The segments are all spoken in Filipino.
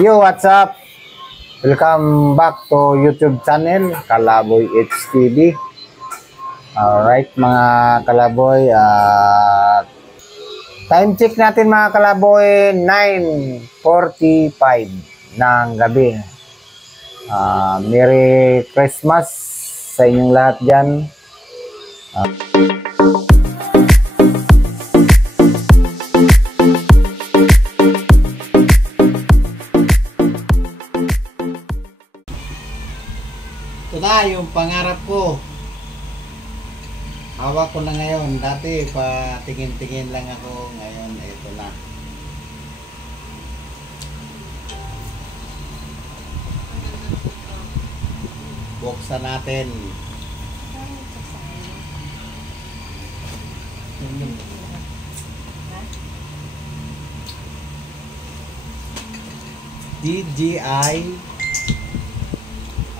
Yo, what's up? Welcome back to YouTube channel, Kalaboy HTV. Alright mga Kalaboy, time check natin mga Kalaboy, 9:45 ng gabi. Merry Christmas sa inyong lahat dyan. Ito na yung pangarap ko. Hawak ko na ngayon. Dati pa tingin-tingin lang ako. Ngayon ito na. Buksan natin. DJI.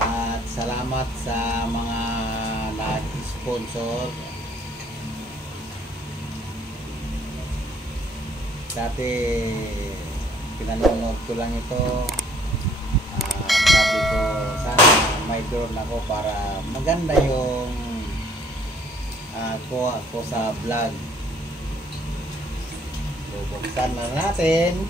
At salamat sa mga nag-sponsor. Dati pinanonood ko lang ito. Sabi ko sana may drone ako para maganda yung kuha ko sa vlog. Bubuksan na natin.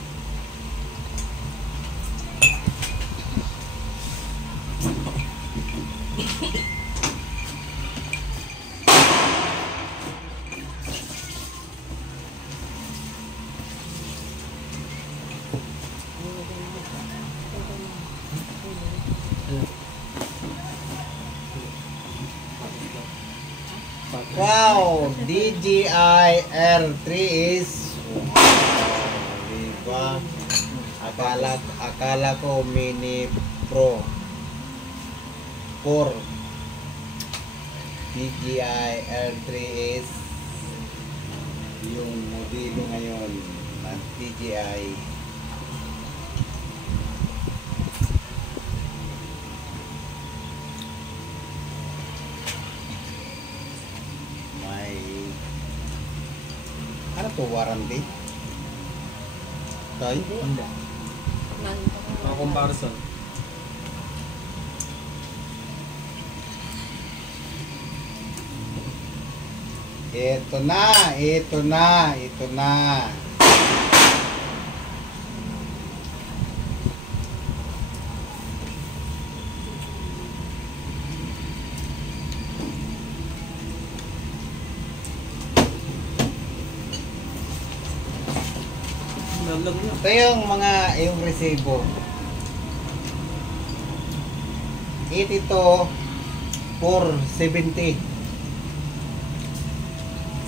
Wow, DJI R3 is diba? Akala ko Mini Pro 4. DJI R3 is yung modelo ngayon ng DJI. Ano to, warranty? Tay? Hindi. Mga comparison. Ito na, ito na, ito na. Ito yung yung resibo. Ito 470.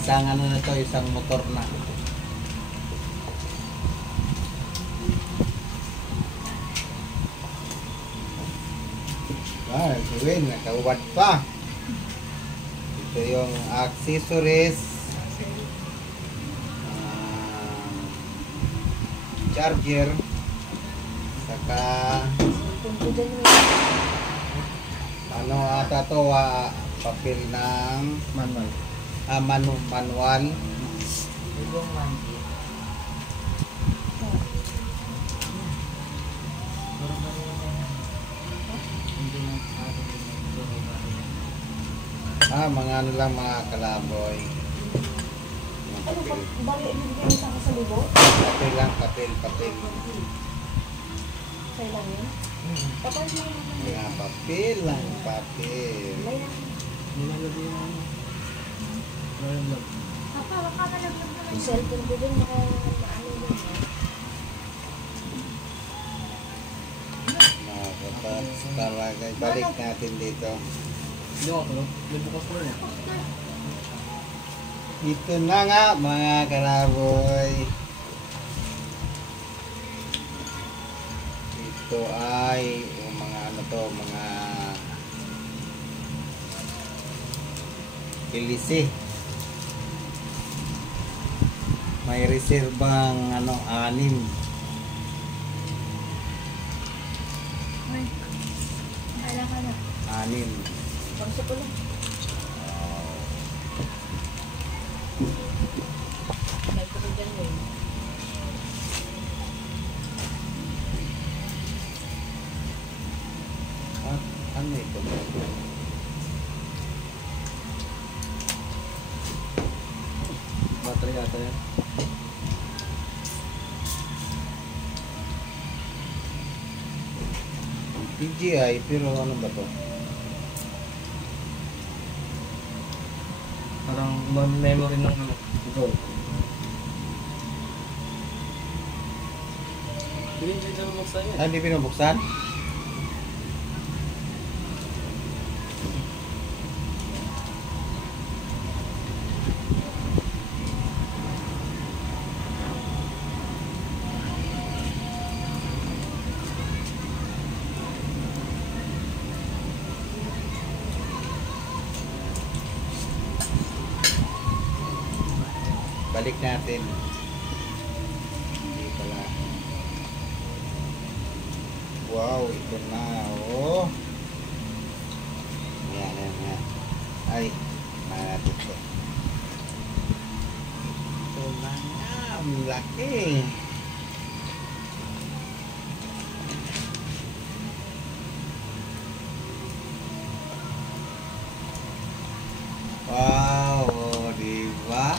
Isang ano na to, isang motor na. Gawin, nakawad pa. Ito yung accessories. Charger, saka ano ata to, papel ng manual. Manual. Mga ano lang mga Kalaboy. Ano pa? Bali, ibigay mo sa ako sa libo? Papel lang, papel. Kailan yun? Papel lang naman. Mga papel lang, papel. Nilalagay yung ano. Yung cellphone ko din, ano din. Tapos talaga, balik natin dito. Hindi ako ito. May bukas ko rin. Ito na nga mga Kalaboy. Ito ay yung mga ano to, mga pilisi. May reserbang ano, 6. Hala ka na. 6. Pagsa ko lang. May ko dyan eh. Ano ito? Battery yata yan. DJI, pero ano ba to? Parang memory ng ano. Go. Hindi na bubuksan yan. Ah, hindi pinubuksan? Balik natin. Hindi pala. Wow, ito na. Oh. Yan, yan, yan. Ay, natin ito. Ito na nga. Ang laki. Wow, oh, diba?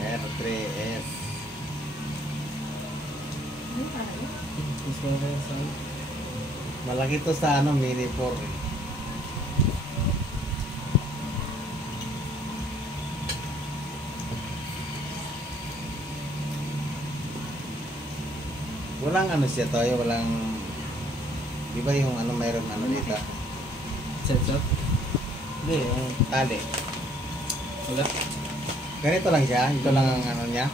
R3S. Ano tayo? Mas meron sa ano. Malaki to sa ano, mini 4. Walang ano siya to, walang, di ba yung ano, mayroon ano dito? Sensor? Hindi, yung Tali. wala. Ganito lang siya, ito lang ang ano niya.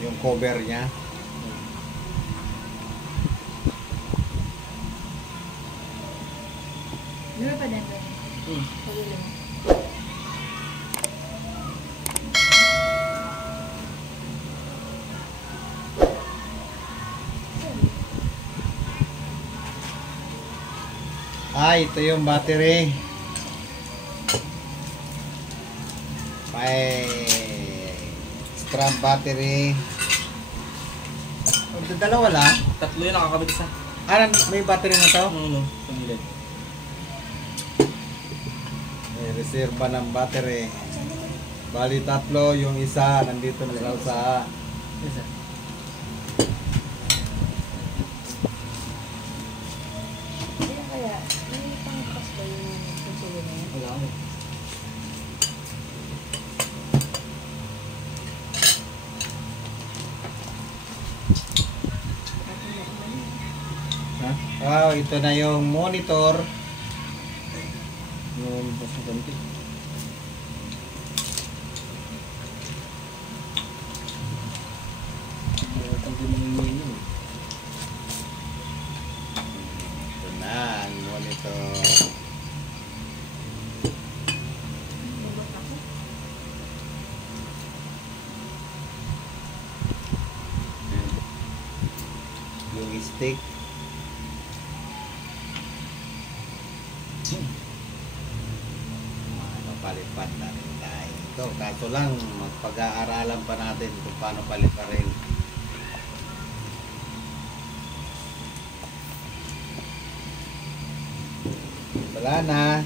Yung cover niya. Meron pa din doon. Hmm. Paguli mo. Ito yung battery. May strap battery. Dalawa lang. Tatlo yun nakakabit isa. May battery na to? Ano? Pangilid. May reserva ng battery. Bali tatlo, yung isa nandito na sa Isa. Kaya kaya, may pangpas ba yung pagsulo na yan? Wala ako. Ha? Wow, ito na yung monitor. Yung bus na ganti. Tanggi mo yung menu. Ito na ang monitor. Lubot ako. Yung stick. Palipat na rin tayo. Ito, kaso lang, magpag-aaralan pa natin kung paano paliparin. Wala na.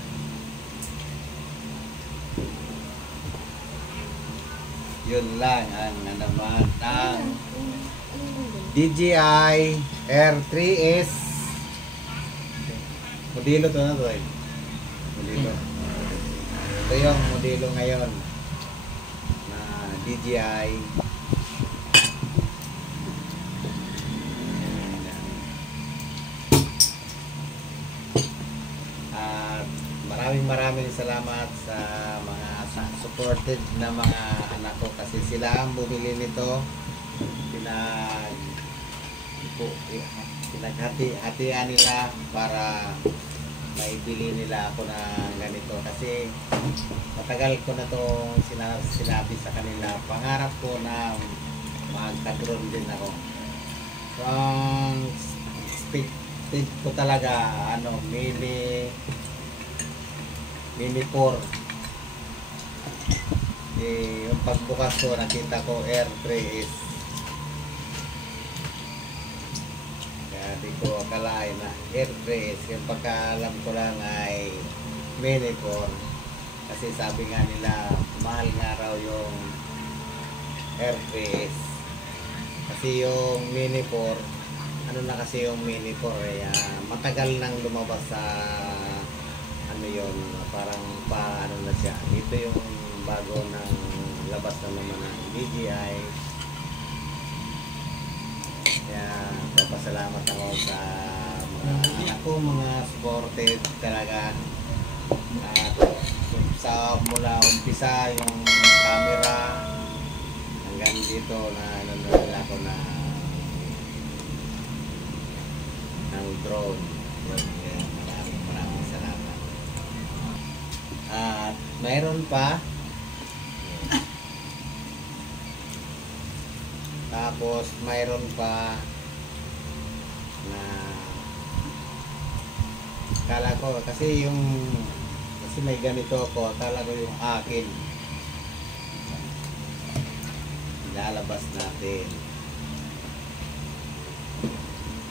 Yun lang ang naman ng DJI R3S. Modelo to na to eh. Modelo. Ito yung modelo ngayon na DJI. At maraming salamat sa mga supported na mga anak ko kasi sila ang bumili nito. Pinaghati-hatian nila para maibili nila ako ng ganito kasi matagal ko na itong sinabi sa kanila. Pangarap ko na magka-drone din ako. So ang speed ko talaga mini 4. Yung pagbukas ko nakita ko R3S. Hindi ko akalain na airpress. Yung pagkaalam ko lang ay mini 4. Kasi sabi nga nila, mahal nga raw yung airpress. Kasi yung mini 4, ano na kasi yung mini 4 eh, matagal nang lumabas sa ano yun, parang pa ano na siya. Ito yung bago ng labas na naman ng DJI. Kaya papasalamat ako sa mga anak ko, mga supported talaga. At sa mula umpisa yung camera hanggang dito na nanonood ako na ng drone. Yun, yun. Maraming salamat. At mayroon pa. Tapos mayroon pa na kala ko kasi may ganito ako, kala ko yung akin. Lalabas natin.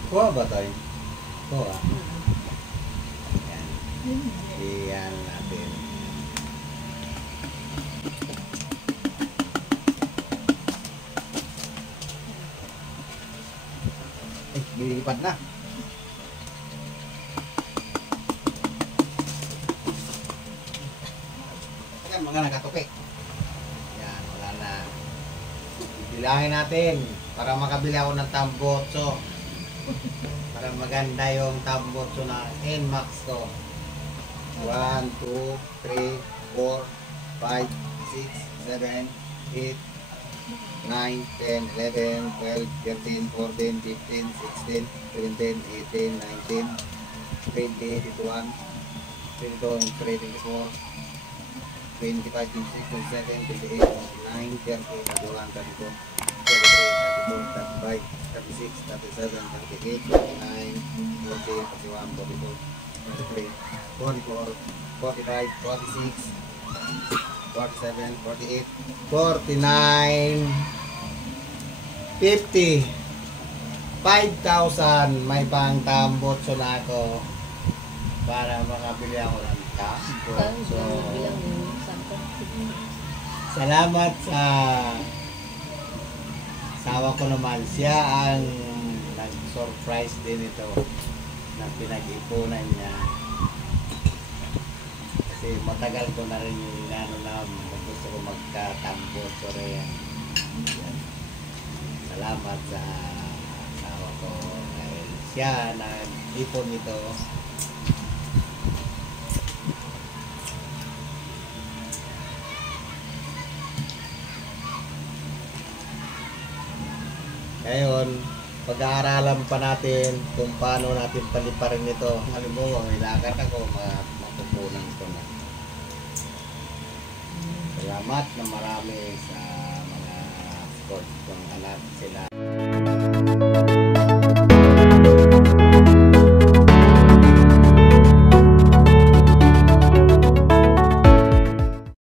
Kuha ba tayo? Kuha. Yan. Iyan natin. Lilipad na. Ayan, mga nakatupik. Yan, wala na. Bilangin natin para makabili ako ng tambotso. Para maganda yung tambotso na NMAX ko. 1, 2, 3, 4, 5, 6, 7, 8, 9, 10, 11, 12, 13, 14, 15, 16, 17, 18, 19, 20, 21, 22, 23, 24, 25, 26, 27, 28, 29, 30, 31, 32, 33, 34, 35, 36, 37, 38, 39, 40, 41, 42, 43, 44, 45, 46, 47, 48, 49, 50, 5,000. May pang tambotso na ako para makabili ako ng tambotso. Salamat sa asawa ko naman. Siya ang nag-surprise din ito na pinag-ipunan niya. Kasi matagal ko na rin yung inano na gusto ko magka-tambotso rin. Salamat sa asawa ko dahil siya nag-ipon nito. Ngayon, pag-aaralan pa natin kung paano natin paliparin ito. Halimbawa, may lakad ako, matutunan ko na. Salamat na marami sa mga sport kong anak sila.